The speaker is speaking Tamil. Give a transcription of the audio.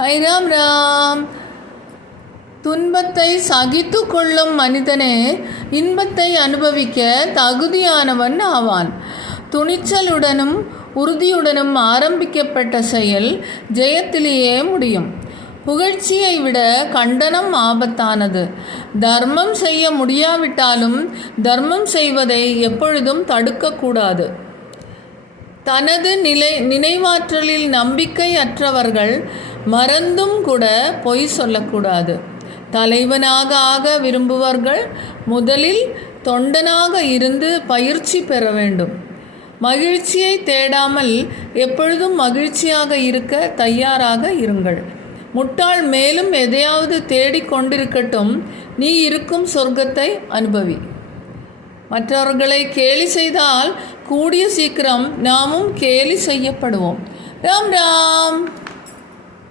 ஹை ராம் ராம். துன்பத்தை சகித்து கொள்ளும் மனிதனே இன்பத்தை அனுபவிக்க தகுதியானவன் ஆவான். துணிச்சலுடனும் உறுதியுடனும் ஆரம்பிக்கப்பட்ட செயல் ஜெயத்திலேயே முடியும். புகழ்ச்சியை விட கண்டனம் ஆபத்தானது. தர்மம் செய்ய முடியாவிட்டாலும் தர்மம் செய்வதை எப்பொழுதும் தடுக்கக்கூடாது. தனது நிலை நினைவாற்றலில் நம்பிக்கை அற்றவர்கள் மறந்தும் கூட பொய் சொல்லக்கூடாது. தலைவனாக ஆக விரும்புவர்கள். முதலில் தொண்டனாக இருந்து பயிற்சி பெற வேண்டும். மகிழ்ச்சியை தேடாமல் எப்பொழுதும் மகிழ்ச்சியாக இருக்க தயாராக இருங்கள். முட்டாள் மேலும் எதையாவது தேடிக் கொண்டிருக்கட்டும். நீ இருக்கும் சொர்க்கத்தை அனுபவி. மற்றவர்களை கேலி செய்தால் கூடிய சீக்கிரம் நாமும் கேலி செய்யப்படுவோம். ராம் ராம்!